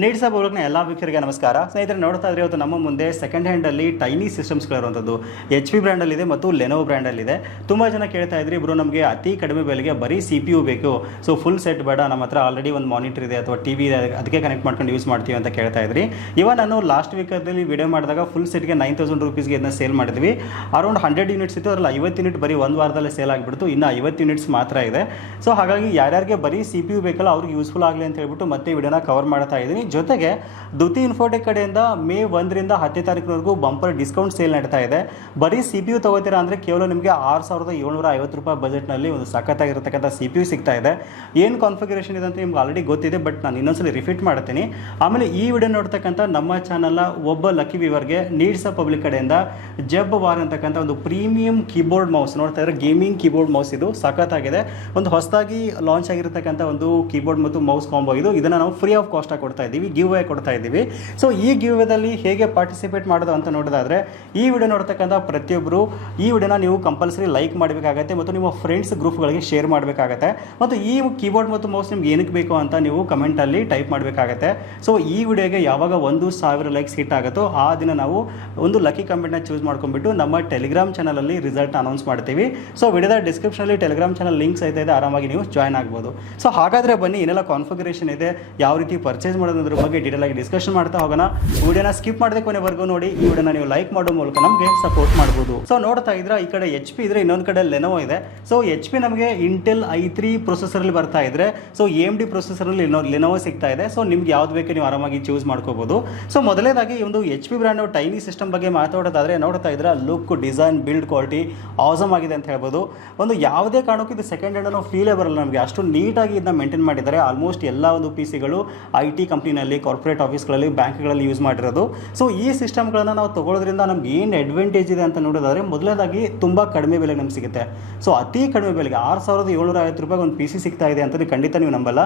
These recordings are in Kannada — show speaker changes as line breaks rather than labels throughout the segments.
ನೀಡ್ಸ ಬೋಲಕ್ನ ಎಲ್ಲ ವೀಕ್ಷರಿಗೆ ನಮಸ್ಕಾರ. ಸ್ನೇಹಿತರೆ, ನೋಡ್ತಾ ಇದ್ರೆ ಇವತ್ತು ನಮ್ಮ ಮುಂದೆ ಸೆಕೆಂಡ್ ಹ್ಯಾಂಡಲ್ಲಿ ಟೈನಿ ಸಿಸ್ಟಮ್ಸ್ಗಳಿರುವಂಥದ್ದು ಎಚ್ ಪಿ ಬ್ರ್ಯಾಂಡಲ್ಲಿದೆ ಮತ್ತು ಲೆನೋವ್ ಬ್ರ್ಯಾಂಡಲ್ಲಿದೆ ತುಂಬ ಜನ ಕೇಳ್ತಾ ಇದ್ರಿ ಇಬ್ರು ನಮಗೆ ಅತಿ ಕಡಿಮೆ ಬೆಲೆಗೆ ಬರೀ ಸಿ ಪಿ ಯು ಬೇಕು. ಸೊ ಫುಲ್ ಸೆಟ್ ಬೇಡ, ನಮ್ಮ ಹತ್ರ ಆಲ್ರೆಡಿ ಒಂದು ಮಾನಿಟರ್ ಇದೆ ಅಥವಾ ಟಿ ವಿ ಇದೆ, ಅದಕ್ಕೆ ಕನೆಕ್ಟ್ ಮಾಡ್ಕೊಂಡು ಯೂಸ್ ಮಾಡ್ತೀವಿ ಅಂತ ಕೇಳ್ತಾ ಇದ್ರಿ. ಇವಾಗ ನಾನು ಲಾಸ್ಟ್ ವೀಕಲ್ಲಿ ವಿಡಿಯೋ ಮಾಡಿದಾಗ ಫುಲ್ ಸೆಟ್ಗೆ ನೈನ್ ತೌಸಂಡ್ ರುಪೀಸ್ಗೆ ಇದನ್ನ ಸೇಲ್ ಮಾಡಿದ್ವಿ. ಅರೌಂಡ್ ಹಂಡ್ರೆಡ್ ಯೂನಿಟ್ಸ್ ಇತ್ತು, ಅದ್ರಲ್ಲಿ ಐವತ್ತು ಯೂನಿಟ್ ಬರೀ ಒಂದು ವಾರದಲ್ಲೇ ಸೇಲ್ ಆಗಿಬಿಡ್ತು. ಇನ್ನು ಐವತ್ತು ಯೂನಿಟ್ಸ್ ಮಾತ್ರ ಇದೆ. ಸೊ ಹಾಗಾಗಿ ಯಾರ್ಯಾರಿಗೆ ಬರೀ ಸಿ ಪಿ ಯು ಬೇಕಲ್ಲ, ಅವ್ರಿಗೆ ಯೂಸ್ಫುಲ್ ಆಗಲಿ ಅಂತ ಹೇಳ್ಬಿಟ್ಟು ಮತ್ತೆ ವಿಡಿಯೋನ ಕವರ್ ಮಾಡ್ತಾ ಇದ್ದೀನಿ. ಜೊತೆಗೆ ದುತಿ ಇನ್ಫೋಟೆಕ್ ಕಡೆಯಿಂದ ಮೇ ಒಂದರಿಂದ ಹತ್ತನೇ ತಾರೀಕಿನವರೆಗೂ ಬಂಪರ್ ಡಿಸ್ಕೌಂಟ್ ಸೇಲ್ ನಡೀತಾ ಇದೆ. ಬರೀ ಸಿ ಪಿ ಯು ತಗೋತೀರಾ ಅಂದರೆ ಕೇವಲ ನಿಮಗೆ ಆರು ಸಾವಿರದ ಏಳ್ನೂರ ಐವತ್ತು ರೂಪಾಯಿ ಬಜೆಟ್ನಲ್ಲಿ ಒಂದು ಸಖತ್ತಾಗಿರತಕ್ಕಂಥ ಸಿ ಪಿ ಯು ಸಿಗ್ತಾ ಇದೆ. ಏನು ಕಾನ್ಫಿಗರೇಷನ್ ಇದೆ ಅಂತ ನಿಮ್ಗೆ ಆಲ್ರೆಡಿ ಗೊತ್ತಿದೆ ಬಟ್ ನಾನು ಇನ್ನೊಂದ್ಸಲಿ ರಿಪೀಟ್ ಮಾಡ್ತೀನಿ. ಆಮೇಲೆ ಈ ವಿಡಿಯೋ ನೋಡ್ತಕ್ಕಂಥ ನಮ್ಮ ಚಾನಲ್ನ ಒಬ್ಬ ಲಕ್ಕಿ ವಿವರ್ಗೆ ನೀಡ್ಸ ಪಬ್ಲಿಕ್ ಕಡೆಯಿಂದ ಜಬ್ ವಾರ್ ಅಂತಕ್ಕಂಥ ಒಂದು ಪ್ರೀಮಿಯಂ ಕೀಬೋರ್ಡ್ ಮೌಸ್ ನೋಡ್ತಾ ಇದ್ರೆ ಗೇಮಿಂಗ್ ಕೀಬೋರ್ಡ್ ಮೌಸ್ ಇದು ಸಖತ್ತಾಗಿದೆ. ಒಂದು ಹೊಸದಾಗಿ ಲಾಂಚ್ ಆಗಿರತಕ್ಕಂಥ ಒಂದು ಕೀಬೋರ್ಡ್ ಮತ್ತು ಮೌಸ್ ಕಾಂಬೋ ಇದು. ಇದನ್ನು ನಾವು ಫ್ರೀ ಆಫ್ ಕಾಸ್ಟ್ ಆಗಿ ಕೊಡ್ತಾ ಇದ್ದೀವಿ. ಗಿವ್ ಅವೇ ಕೊಡ್ತಾ ಇದ್ದೀವಿ. ಸೊ ಈ ಗಿವ್ ವೇದಲ್ಲಿ ಹೇಗೆ ಪಾರ್ಟಿಸಿಪೇಟ್ ಮಾಡೋದು ಅಂತ ನೋಡೋದಾದ್ರೆ, ಈ ವಿಡಿಯೋ ನೋಡ್ತಕ್ಕಂಥ ಪ್ರತಿಯೊಬ್ಬರು ಈ ವಿಡಿಯೋನ ನೀವು ಕಂಪಲ್ಸರಿ ಲೈಕ್ ಮಾಡಬೇಕಾಗತ್ತೆ ಮತ್ತು ನಿಮ್ಮ ಫ್ರೆಂಡ್ಸ್ ಗ್ರೂಪ್ಗಳಿಗೆ ಶೇರ್ ಮಾಡಬೇಕಾಗತ್ತೆ. ಮತ್ತು ಈ ಕೀಬೋರ್ಡ್ ಮತ್ತು ಮೌಸ್ ನಿಮ್ಗೆ ಏನಕ್ಕೆ ಬೇಕು ಅಂತ ನೀವು ಕಮೆಂಟಲ್ಲಿ ಟೈಪ್ ಮಾಡಬೇಕಾಗತ್ತೆ. ಸೊ ಈ ವಿಡಿಯೋಗೆ ಯಾವಾಗ ಒಂದು ಸಾವಿರ ಲೈಕ್ಸ್ ಹಿಟ್ ಆಗುತ್ತೋ, ಆ ದಿನ ನಾವು ಒಂದು ಲಕ್ಕಿ ಕಮೆಂಟ್ನ ಚೂಸ್ ಮಾಡ್ಕೊಂಡ್ಬಿಟ್ಟು ನಮ್ಮ ಟೆಲಿಗ್ರಾಮ್ ಚಾನಲಲ್ಲಿ ರಿಸಲ್ಟ್ ಅನೌನ್ಸ್ ಮಾಡ್ತೀವಿ. ಸೊ ವಿಡಿಯೋದ ಡಿಸ್ಕ್ರಿಪ್ಷನಲ್ಲಿ ಟೆಲಿಗ್ರಾಮ್ ಚಾನಲ್ ಲಿಂಕ್ಸ್ ಐತೆ ಇದೆ, ಆರಾಮಾಗಿ ನೀವು ಜಾಯ್ನ್ ಆಗ್ಬೋದು. ಸೊ ಹಾಗಾದರೆ ಬನ್ನಿ, ಏನೆಲ್ಲ ಕಾನ್ಫಿಗರೇಷನ್ ಇದೆ, ಯಾವ ರೀತಿ ಪರ್ಚೇಸ್ ಮಾಡೋದ್ರ ಬಗ್ಗೆ ಡೀಟೇಲ್ ಆಗಿ ಡಿಸ್ಕಷನ್ ಮಾಡ್ತಾ ಹೋಗೋಣ. ವಿಡಿಯೋನ ಸ್ಕಿಪ್ ಮಾಡದೆ ಕೊನೆವರೆಗೂ ನೋಡಿ. ಈ ವಿಡಿಯೋನ ನೀವು ಲೈಕ್ ಮಾಡೋ ಮೂಲಕ ನಮಗೆ ಸಪೋರ್ಟ್ ಮಾಡಬಹುದು ಸೊ ನೋಡ್ತಾ ಇದ್ರೆ ಈ ಕಡೆ ಎಚ್ ಪಿ ಇದ್ರೆ ಇನ್ನೊಂದು ಕಡೆ ಲೆನೋ ಇದೆ. ಸೊ ಎಚ್ ಪಿ ನಮಗೆ ಇಂಟೆಲ್ ಐ ತ್ರೀ ಪ್ರೊಸೆಸರಲ್ಲಿ ಬರ್ತಾ ಇದ್ರೆ ಸೊ ಎ ಎಂ ಡಿ ಪ್ರೊಸೆಸರಲ್ಲಿ ಲೆನೋವೋ ಸಿಗ್ತಾ ಇದೆ. ಸೊ ನಿಮ್ಗೆ ಯಾವ್ದು ಬೇಕು ನೀವು ಆರಾಮಾಗಿ ಚೂಸ್ ಮಾಡ್ಕೋಬಹುದು ಸೊ ಮೊದಲನೇದಾಗಿ ಒಂದು H P brand tiny system ಬಗ್ಗೆ ಮಾತಾಡೋದಾದ್ರೆ ನೋಡ್ತಾ ಇದ್ರೆ look design build quality awesome ಆಗಿದೆ ಅಂತ ಹೇಳ್ಬೋದು. ಒಂದು ಯಾವುದೇ ಕಾರಣಕ್ಕೂ ಇದು ಸೆಕೆಂಡ್ ಹ್ಯಾಂಡ್ ಅನ್ನೋ ಫೀಲೇ ಬರಲ್ಲ ನಮಗೆ. ಅಷ್ಟು ನೀಟಾಗಿ ಇದನ್ನ ಮೇಂಟೈನ್ ಮಾಡಿದ್ದಾರೆ. ಆಲ್ಮೋಸ್ಟ್ ಎಲ್ಲ ಒಂದು ಪಿ ಸಿಗಳು ಐ ಟಿ ಕಂಪ್ನಿನಲ್ಲಿ ಕಾರ್ಪೊರೇಟ್ ಆಫೀಸ್ಗಳಲ್ಲಿ ಬ್ಯಾಂಕ್ಗಳಲ್ಲಿ ಯೂಸ್ ಮಾಡಿರೋದು. ಸೊ ಈ ಸಿಸ್ಟಮ್ಗಳನ್ನು ನಾವು ತಗೊಳ್ಳೋದ್ರಿಂದ ನಮ್ಗೆ ಏನು ಅಡ್ವಾಂಟೇಜ್ ಇದೆ ಅಂತ ನೋಡೋದಾದ್ರೆ, ಮೊದಲನೇದಾಗಿ ತುಂಬ ಕಡಿಮೆ ಬೆಲೆಗೆ ನಮ್ಗೆ ಸಿಗುತ್ತೆ. ಸೊ ಅತಿ ಕಡಿಮೆ ಬೆಲೆಗೆ ಆರು ಸಾವಿರದ ಏಳ್ನೂರ ಐವತ್ತು ರೂಪಾಯಿಗೆ ಒಂದು ಪಿ ಸಿ ಸಿಗ್ತಾ ಇದೆ ಅಂತ ಖಂಡಿತ ನೀವು ನಂಬಲ್ಲ.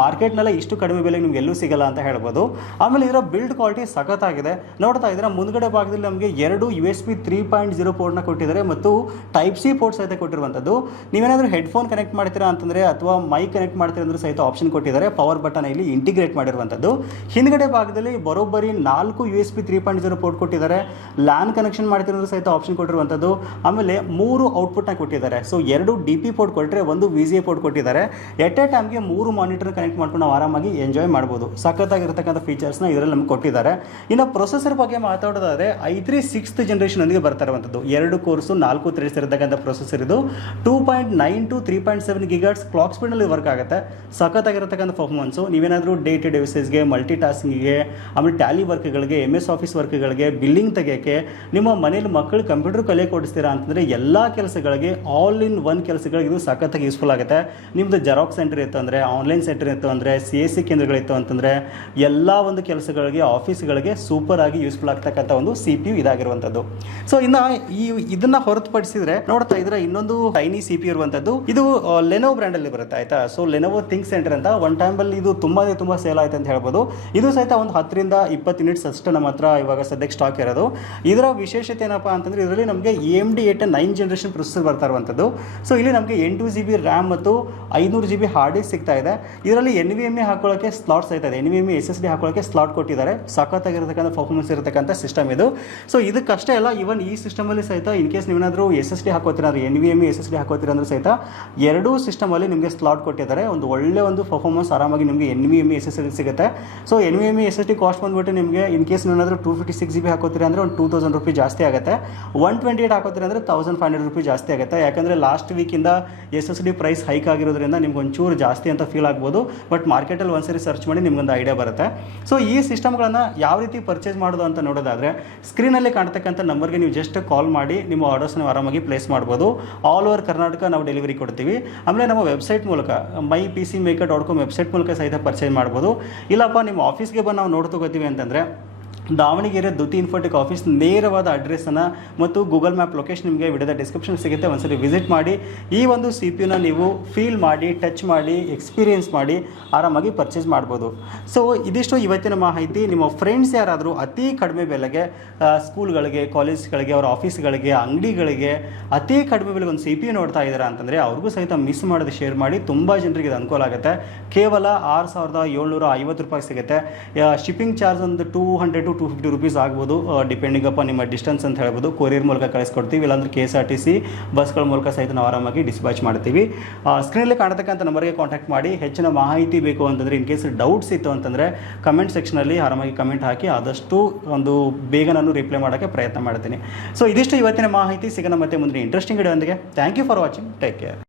ಮಾರ್ಕೆಟ್ನಲ್ಲೇ ಇಷ್ಟು ಕಡಿಮೆ ಬೆಲೆಗೆ ನಿಮ್ಗೆ ಎಲ್ಲೂ ಸಿಗಲ್ಲ ಅಂತ ಹೇಳ್ಬೋದು. ಆಮೇಲೆ ಇದರ ಬಿಲ್ಡ್ ಕ್ವಾಲಿಟಿ ಸಖತ್ತಾಗಿದೆ. ನೋಡ್ತಾ ಇದ್ರೆ ಮುಂದ್ಗಡೆ ಭಾಗದಲ್ಲಿ ನಮಗೆ ಎರಡು U S B three point zero ಪೋರ್ಟ್ನ ಕೊಟ್ಟಿದ್ದಾರೆ ಮತ್ತು ಟೈಪ್ ಸಿ ಪೋರ್ಟ್ ಸಹಿತ ಕೊಟ್ಟಿರುವಂಥದ್ದು. ನೀವೇನಾದರೂ ಹೆಡ್ಫೋನ್ ಕನೆಕ್ಟ್ ಮಾಡ್ತೀರಾ ಅಂತಂದರೆ ಅಥವಾ ಮೈಕ್ ಕನೆಕ್ಟ್ ಮಾಡ್ತೀರಾ ಅಂದ್ರೆ ಸಹಿತ ಆಪ್ಷನ್ ಕೊಟ್ಟಿದ್ದಾರೆ. ಪವರ್ ಬಟನ್ ಇಲ್ಲಿ ಇಂಟಿಗ್ರೇಟ್ ಮಾಡಿರುವಂಥದ್ದು. ಹಿಂದ್ಗಡೆ ಭಾಗದಲ್ಲಿ ಬರೋಬ್ಬರಿ ನಾಲ್ಕು U S three point zero port ಕೊಟ್ಟಿದ್ದಾರೆ. ಲ್ಯಾನ್ ಕನೆಕ್ಷನ್ ಮಾಡ್ತಿರೋದು ಸಹಿತ ಆಪ್ಷನ್ ಕೊಟ್ಟಿರುವಂಥದ್ದು. ಆಮೇಲೆ ಮೂರು ಔಟ್ಪುಟ್ನ ಕೊಟ್ಟಿದ್ದಾರೆ. ಸೊ ಎರಡು ಡಿ ಪಿ ಪೋರ್ಟ್ ಕೊಟ್ಟರೆ ಒಂದು ವಿ ಜಿ ಪೋರ್ಟ್ ಕೊಟ್ಟಿದ್ದಾರೆ. ಎಟ್ ಎ ಟೈಮ್ಗೆ ಮೂರು ಮಾನಿಟರ್ ಕನೆಕ್ಟ್ ಮಾಡ್ಕೊಂಡು ನಾವು ಆರಾಮಾಗಿ ಎಂಜಾಯ್ ಮಾಡ್ಬೋದು. ಸಖತ್ತಾಗಿರ್ತಕ್ಕಂಥ ಫೀಚರ್ಸ್ನ ಇದರಲ್ಲಿ ನಮ್ಗೆ ಕೊಟ್ಟಿದ್ದಾರೆ. ಇನ್ನು ಪ್ರೊಸೆಸರ್ ಬಗ್ಗೆ ಮಾತಾಡೋದಾದ್ರೆ ಐ ತ್ರೀ ಸಿಕ್ಸ್ತ್ ಜನರೇಷನ್ನೊಂದಿಗೆ ಬರ್ತಾ ಇರುವಂಥದ್ದು. ಎರಡು ಕೋರ್ಸು ನಾಲ್ಕು ಥ್ರೆಡ್ಸ್ ಇರತಕ್ಕಂಥ ಪ್ರೊಸೆಸರ್ ಇದು. Two point nine to three point seven gigahertz clock ಸ್ಪೀಡಲ್ಲಿ work ಆಗುತ್ತೆ. ಸಖತ್ತಾಗಿರತಕ್ಕಂಥ ಪರ್ಫಾರ್ಮೆನ್ಸು ನೀವೇನಾದರೂ ಡೇ ಟು ಡೇ ಯೂಸೇಜ್ಗೆ ಮಲ್ಟಿ ಟಾಸ್ಕಿಂಗಿಗೆ ಆಮೇಲೆ ಟ್ಯಾಲಿ ವರ್ಕ್ಗಳಿಗೆ ಎಂ ಎಸ್ ಆಫೀಸ್ ವರ್ಕ್ಗಳಿಗೆ ಬಿಲ್ಲಿಂಗ್ ತೆಗೆಯೋಕ್ಕೆ ನಿಮ್ಮ ಮನೇಲಿ ಮಕ್ಕಳು ಕಂಪ್ಯೂಟರ್ ಕಲೆ ಕೊಡಿಸ್ತೀರಾ ಅಂತಂದರೆ ಎಲ್ಲ ಕೆಲಸಗಳಿಗೆ ಆಲ್ ಇನ್ ಒನ್ ಕೆಲಸಗಳಿಗೆ ಇದು ಸಖತ್ತಾಗಿ ಯೂಸ್ಫುಲ್ ಆಗುತ್ತೆ. ನಿಮ್ಮದು ಜೆರಾಕ್ಸ್ ಸೆಂಟರ್ ಇತ್ತು ಅಂದರೆ ಆನ್ಲೈನ್ ಸೆಂಟರ್ ಇತ್ತು ಅಂದರೆ ಸಿ ಎಸ್ ಸಿ ಕೇಂದ್ರಗಳಿತ್ತು ಅಂತಂದರೆ ಎಲ್ಲ ಒಂದು ಕೆಲಸಗಳಿಗೆ ಆಫೀಸ್ಗಳಿಗೆ ಸೂಪರ್ ಆಗಿ ಯೂಸ್ಫುಲ್ ಆಗ್ತಕ್ಕಂಥ ಒಂದು ಸಿ ಪಿ ಯು ಇದಾಗಿರುವಂಥದ್ದು. ಸೊ ಇನ್ನು ಈ ಇದನ್ನ ಹೊರತುಪಡಿಸಿದ್ರೆ ನೋಡ್ತಾ ಇದ್ರೆ ಇನ್ನೊಂದು ಟೈನಿ ಸಿ ಪಿ ಇರುವಂಥದ್ದು, ಇದು ಲೆನೋ ಬ್ರ್ಯಾಂಡಲ್ಲಿ ಬರುತ್ತೆ, ಆಯ್ತಾ? ಸೊ ಲೆನೋವೋ ಥಿಂಕ್ ಸೆಂಟರ್ ಅಂತ ಒನ್ ಟೈಮಲ್ಲಿ ಇದು ತುಂಬಾ ತುಂಬ ಸೇಲ್ ಆಯ್ತು ಅಂತ ಹೇಳ್ಬೋದು. ಇದು ಸಹಿತ ಒಂದು ಹತ್ತರಿಂದ ಇಪ್ಪತ್ತು ಯೂನಿಟ್ಸ್ ಅಷ್ಟು ನಮ್ಮ ಹತ್ರ ಇವಾಗ ಸದ್ಯಕ್ಕೆ ಸ್ಟಾಕ್ ಇರೋದು. ಇದರ ವಿಶೇಷತೆ ಏನಪ್ಪ ಅಂತಂದ್ರೆ ಇದರಲ್ಲಿ ನಮಗೆ A M D eight nine generation processor ಬರ್ತಾ ಇರುವಂಥದ್ದು. ಸೊ ಇಲ್ಲಿ ನಮಗೆ ಎಂಟು ಜಿ ಬಿ ರ್ಯಾಮ್ ಮತ್ತು ಐನೂರು ಜಿ ಬಿ ಹಾರ್ಡ್ ಡಿಸ್ಕ್ ಸಿಗ್ತಾ ಇದೆ. ಇದರಲ್ಲಿ ಎನ್ ವಿ ಎಂ ಎ ಹಾಕೊಳ್ಳೋಕ್ಕೆ ಸ್ಲಾಟ್ಸ್ ಆಯ್ತಾ ಇದೆ. N V M S S D ಹಾಕೊಳ್ಳೋಕ್ಕೆ slot ಕೊಟ್ಟಿದ್ದಾರೆ. ಸಖತ್ತಾಗಿರ್ತಕ್ಕಂಥ ಪರ್ಫಾರ್ಮೆನ್ಸ್ ಇರತಕ್ಕಂಥ ಸಿಸ್ಟಮ್ ಇದು. ಸೊ ಇದಕ್ಕಷ್ಟೇ ಅಲ್ಲ ಈವನ್ ಈ ಸಿಸ್ಟಮಲ್ಲಿ ಸಹಿತ ಇನ್ ಕೇಸ್ ನೀವೇನಾದರೂ ಎಸ್ ಎಸ್ ಡಿ ಹಾಕೋತೀರ ಅಂದರೆ N V M S S D ಹಾಕೋತೀರ ಅಂದ್ರೆ ಸಹಿತ ಎರಡೂ ಸಿಸ್ಟಮಲ್ಲಿ ನಿಮಗೆ ಸ್ಲಾಟ್ ಕೊಟ್ಟಿದ್ದಾರೆ. ಒಂದು ಒಳ್ಳೆ ಒಂದು ಪರ್ಫಾರ್ಮೆನ್ಸ್ ಆರಾಮಾಗಿ ನಿಮಗೆ N V M S S ಸಿಗುತ್ತೆ. So N V M S S D cost ಬಂದ್ಬಿಟ್ಟು ನಿಮಗೆ ಇನ್ ಕೇಸ್ ಏನಾದರೂ two fifty six G B ಹಾಕೋತೀರಿ ಅಂದರೆ ಒಂದು ಟೂ ತೌಸಂಡ್ ರುಪೀಸ್ ಜಾಸ್ತಿ ಆಗುತ್ತೆ. ಒನ್ ಟ್ವೆಂಟಿ ಏಟ್ ಹಾಕೋತೀರಿ ಅಂದರೆ ತೌಸಂಡ್ ಫೈವ್ ಹಂಡ್ರೆಡ್ ರುಪೀಸ್ ಜಾಸ್ತಿ ಆಗುತ್ತೆ. ಯಾಕಂದರೆ last ವೀಕಿಂದ S S D price hike ಆಗಿರೋದ್ರಿಂದ ನಿಮ್ಗೆ ಒಂಚೂರು ಜಾಸ್ತಿ ಅಂತ ಫೀಲ್ ಆಗ್ಬೋದು. ಬಟ್ ಮಾರ್ಕೆಟಲ್ಲಿ ಒಂದ್ಸರಿ ಸರ್ಚ್ ಮಾಡಿ ನಿಮ್ಗೊಂದು ಐಡಿಯಾ ಬರುತ್ತೆ. ಸೊ ಈ ಸಿಸ್ಟಮ್ಗಳನ್ನು ಯಾವ ರೀತಿ ಪರ್ಚೇಸ್ ಮಾಡೋದು ಅಂತ ನೋಡೋದಾದರೆ ಸ್ಕ್ರೀನಲ್ಲಿ ಕಾಣ್ತಕ್ಕಂಥ ನಂಬರ್ಗೆ ನೀವು ಜಸ್ಟ್ ಕಾಲ್ ಮಾಡಿ ನಿಮ್ಮ ಆರ್ಡರ್ಸ್ನ ಆರಾಮಾಗಿ ಪ್ಲೇಸ್ ಮಾಡ್ಬೋದು. ಆಲ್ ಓವರ್ ಕರ್ನಾಟಕ ನಾವು ಡೆಲಿವರಿ ಕೊಡ್ತೀವಿ. ಆಮೇಲೆ ನಮ್ಮ ವೆಬ್ಸೈಟ್ ಮೂಲಕ my P C maker dot com website ಮೂಲಕ ಸಹಿತ ಪರ್ಚೇಸ್ ಮಾಡ್ಬೋದು. ಇಲ್ಲಪ್ಪ ನಿಮ್ಮ ಆಫೀಸ್ಗೆ ಬಂದು ನಾವು ನೋಡ್ ತಗೋತೀವಿ ಅಂತಂದರೆ ದಾವಣಗೆರೆ ದುತಿ ಇನ್ಫೋಟಿಕ್ ಆಫೀಸ್ ನೇರವಾದ ಅಡ್ರೆಸ್ಸನ್ನು ಮತ್ತು ಗೂಗಲ್ ಮ್ಯಾಪ್ ಲೊಕೇಶನ್ ನಿಮಗೆ ವಿಡಿಯೋದ ಡಿಸ್ಕ್ರಿಪ್ಷನ್ ಸಿಗುತ್ತೆ. ಒಂದ್ಸರಿ ವಿಸಿಟ್ ಮಾಡಿ. ಈ ಒಂದು ಸಿ ಪಿ ಯುನ ನೀವು ಫೀಲ್ ಮಾಡಿ ಟಚ್ ಮಾಡಿ ಎಕ್ಸ್ಪೀರಿಯೆನ್ಸ್ ಮಾಡಿ, ಆರಾಮಾಗಿ ಪರ್ಚೇಸ್ ಮಾಡ್ಬೋದು. ಸೊ ಇದಿಷ್ಟು ಇವತ್ತಿನ ಮಾಹಿತಿ. ನಿಮ್ಮ ಫ್ರೆಂಡ್ಸ್ ಯಾರಾದರೂ ಅತಿ ಕಡಿಮೆ ಬೆಲೆಗೆ ಸ್ಕೂಲ್ಗಳಿಗೆ ಕಾಲೇಜ್ಗಳಿಗೆ ಅವರ ಆಫೀಸ್ಗಳಿಗೆ ಅಂಗಡಿಗಳಿಗೆ ಅತಿ ಕಡಿಮೆ ಬೆಲೆಗೆ ಒಂದು ಸಿ ಪಿ ಯು ನೋಡ್ತಾ ಇದ್ದೀರಾ ಅಂತಂದರೆ ಅವ್ರಿಗೂ ಸಹಿತ ಮಿಸ್ ಮಾಡೋದು ಶೇರ್ ಮಾಡಿ ತುಂಬ ಜನರಿಗೆ ಇದು ಅನುಕೂಲ ಆಗುತ್ತೆ. ಕೇವಲ ಆರು ಸಾವಿರದ ಏಳ್ನೂರ ಐವತ್ತು ರೂಪಾಯಿ ಸಿಗುತ್ತೆ. ಶಿಪ್ಪಿಂಗ್ ಚಾರ್ಜ್ ಒಂದು two hundred to two fifty rupees ಆಗ್ಬೋದು ಡಿಪೆಂಡಿಂಗ್ ಅಪ್ಪ ನಿಮ್ಮ ಡಿಸ್ಟೆನ್ಸ್ ಅಂತ ಹೇಳ್ಬೋದು. ಕೊರಿಯರ್ ಮೂಲಕ ಕಳಿಸ್ಕೊಡ್ತೀವಿ, ಇಲ್ಲಾಂದ್ರೆ K S R T C ಬಸ್ಗಳ ಮೂಲಕ ಸಹಿತ ನಾವು ಆರಾಮಾಗಿ ಡಿಸ್ಪ್ಯಾಚ್ ಮಾಡ್ತೀವಿ. ಸ್ಕ್ರೀನಲ್ಲಿ ಕಾಣತಕ್ಕಂಥ ನಂಬರ್ಗೆ ಕಾಂಟ್ಯಾಕ್ಟ್ ಮಾಡಿ. ಹೆಚ್ಚಿನ ಮಾಹಿತಿ ಬೇಕು ಅಂತಂದರೆ ಇನ್ ಕೇಸ್ ಡೌಟ್ಸ್ ಇತ್ತು ಅಂತಂದರೆ ಕಮೆಂಟ್ ಸೆಕ್ಷನಲ್ಲಿ ಆರಾಮಾಗಿ ಕಮೆಂಟ್ ಹಾಕಿ, ಆದಷ್ಟು ಒಂದು ಬೇಗ ನಾನು ರಿಪ್ಲೈ ಮಾಡೋಕ್ಕೆ ಪ್ರಯತ್ನ ಮಾಡ್ತೀನಿ. ಸೊ ಇದಿಷ್ಟು ಇವತ್ತಿನ ಮಾಹಿತಿ, ಸಿಗೋಣ ಮತ್ತೆ ಮುಂದಿನ interesting video thank you for watching take care